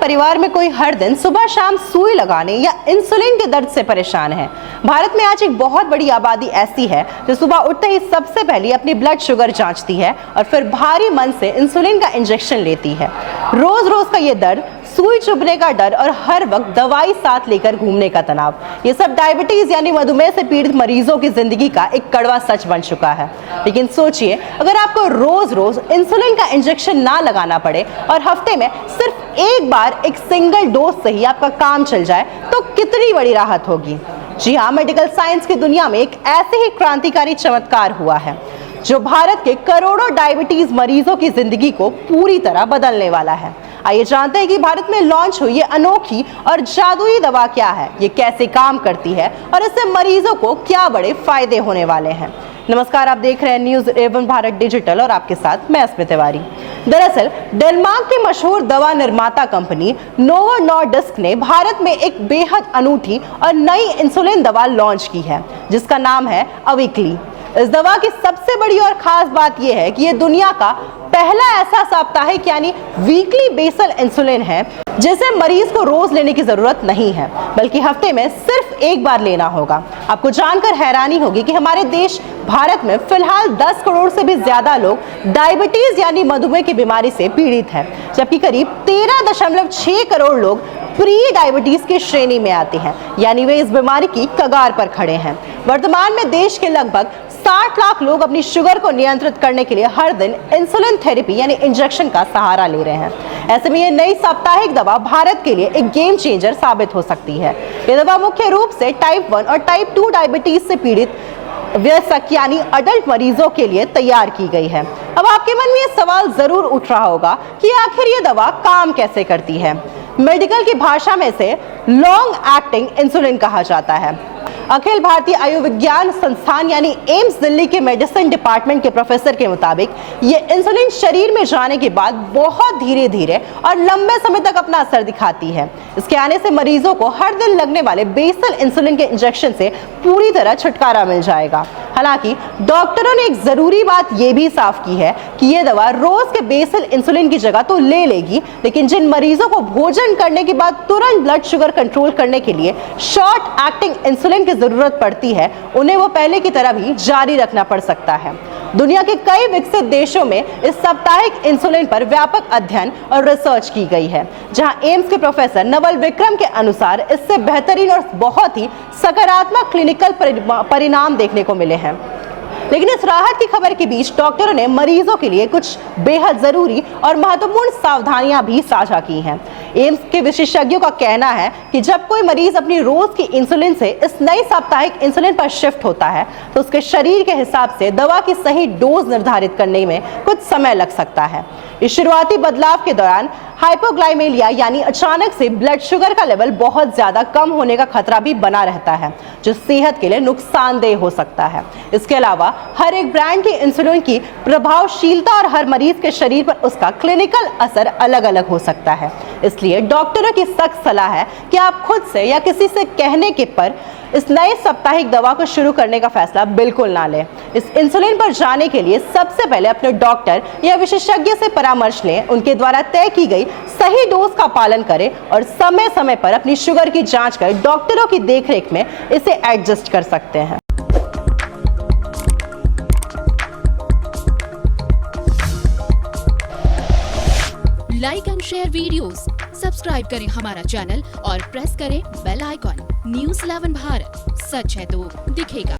परिवार में कोई हर दिन सुबह शाम सुई लगाने या इंसुलिन के दर्द से परेशान है। भारत में आज एक बहुत बड़ी आबादी ऐसी है जो सुबह उठते ही सबसे पहले अपनी ब्लड शुगर जांचती है और फिर भारी मन से इंसुलिन का इंजेक्शन लेती है। रोज रोज का ये दर्द, सुई चुभने का डर और हर वक्त दवाई साथ लेकर घूमने का तनाव, ये सब डायबिटीज यानी मधुमेह से पीड़ित मरीजों की जिंदगी का एक कड़वा सच बन चुका है। लेकिन सोचिए, अगर आपको रोज रोज इंसुलिन का इंजेक्शन ना लगाना पड़े और हफ्ते में सिर्फ एक बार एक सिंगल डोज से ही आपका काम चल जाए तो कितनी बड़ी राहत होगी। जी हाँ, मेडिकल साइंस की दुनिया में एक ऐसे ही क्रांतिकारी चमत्कार हुआ है जो भारत के करोड़ों डायबिटीज मरीजों की जिंदगी को पूरी तरह बदलने वाला है। आइए जानते हैं कि भारत में लॉन्च हुई ये अनोखी और जादुई दवा क्या है, ये कैसे काम करती है और इससे मरीजों को क्या बड़े फायदे होने वाले हैं। नमस्कार, आप देख रहे हैं न्यूज 11 भारत डिजिटल और आपके साथ मैं अस्मिता तिवारी। दरअसल डेनमार्क की मशहूर दवा निर्माता कंपनी नोवो नॉर्डिस्क ने भारत में एक बेहद अनूठी और नई इंसुलिन दवा लॉन्च की है जिसका नाम है अविक्ली। इस दवा की सबसे बड़ी और खास बात यह है कि यह दुनिया का पहला ऐसा साप्ताहिक यानी वीकली बेसल इंसुलिन है जिसे मरीज को रोज लेने की जरूरत नहीं है, बल्कि हफ्ते में सिर्फ एक बार लेना होगा। आपको जानकर हैरानी होगी कि हमारे देश भारत में फिलहाल 10 करोड़ से भी ज्यादा लोग डायबिटीज यानी मधुमेह की बीमारी से पीड़ित हैं, जबकि करीब 13.6 करोड़ लोग प्री डायबिटीज की श्रेणी में आते हैं, यानी वे इस बीमारी की कगार पर खड़े हैं। वर्तमान में देश के लगभग 60 लाख लोग अपनी शुगर को नियंत्रित करने के लिए हर दिन इंसुलिन थेरेपी यानी इंजेक्शन का सहारा ले रहे हैं। ऐसे में ये नई साप्ताहिक दवा भारत के लिए एक गेम चेंजर साबित हो सकती है। ये दवा मुख्य रूप से टाइप 1 और टाइप 2 डायबिटीज से पीड़ित वयस्क यानी अडल्ट मरीजों के लिए तैयार की गई है। अब आपके मन में ये सवाल जरूर उठ रहा होगा कि आखिर ये दवा काम कैसे करती है। मेडिकल की भाषा में इसे लॉन्ग एक्टिंग इंसुलिन कहा जाता है। अखिल भारतीय आयुर्विज्ञान संस्थान यानी एम्स दिल्ली के मेडिसिन डिपार्टमेंट के प्रोफेसर के मुताबिक ये इंसुलिन शरीर में जाने के बाद बहुत धीरे धीरे और लंबे समय तक अपना असर दिखाती है। इसके आने से मरीजों को हर दिन लगने वाले बेसल इंसुलिन के इंजेक्शन से पूरी तरह छुटकारा मिल जाएगा। हालांकि डॉक्टरों ने एक जरूरी बात यह भी साफ की है कि यह दवा रोज के बेसल इंसुलिन की जगह तो ले लेगी, लेकिन जिन मरीजों को भोजन करने के बाद तुरंत ब्लड शुगर कंट्रोल करने के लिए शॉर्ट एक्टिंग इंसुलिन की जरूरत पड़ती है, उन्हें वो पहले की तरह भी जारी रखना पड़ सकता है। दुनिया के कई विकसित देशों में इस साप्ताहिक इंसुलिन पर व्यापक अध्ययन और रिसर्च की गई है, जहां एम्स के प्रोफेसर नवल विक्रम के अनुसार इससे बेहतरीन और बहुत ही सकारात्मक क्लिनिकल परिणाम देखने को मिले हैं। लेकिन इस राहत की खबर के बीच डॉक्टरों ने मरीजों के लिए कुछ बेहद जरूरी और महत्वपूर्ण सावधानियां भी साझा की हैं। एम्स के विशेषज्ञों का कहना है कि जब कोई मरीज अपनी रोज की इंसुलिन से इस नई साप्ताहिक इंसुलिन पर शिफ्ट होता है तो उसके शरीर के हिसाब से दवा की सही डोज निर्धारित करने में कुछ समय लग सकता है। इस शुरुआती बदलाव के दौरान हाइपोग्लाइमेलिया यानी अचानक से ब्लड शुगर का लेवल बहुत ज्यादा कम होने का खतरा भी बना रहता है, जो सेहत के लिए नुकसानदेह हो सकता है। इसके अलावा हर एक ब्रांड की इंसुलिन की प्रभावशीलता और हर मरीज के शरीर पर उसका क्लिनिकल असर अलग अलग हो सकता है। इसलिए डॉक्टरों की सख्त सलाह है कि आप खुद से या किसी से कहने के पर इस नए साप्ताहिक दवा को शुरू करने का फैसला बिल्कुल ना लें। इस इंसुलिन पर जाने के लिए सबसे पहले अपने डॉक्टर या विशेषज्ञ से परामर्श लें, उनके द्वारा तय की गई सही डोज का पालन करें और समय समय पर अपनी शुगर की जांच कर डॉक्टरों की देखरेख में इसे एडजस्ट कर सकते हैं। Like and share videos, subscribe करें हमारा चैनल और प्रेस करें बेल आइकॉन। न्यूज़ 11 भारत, सच है तो दिखेगा।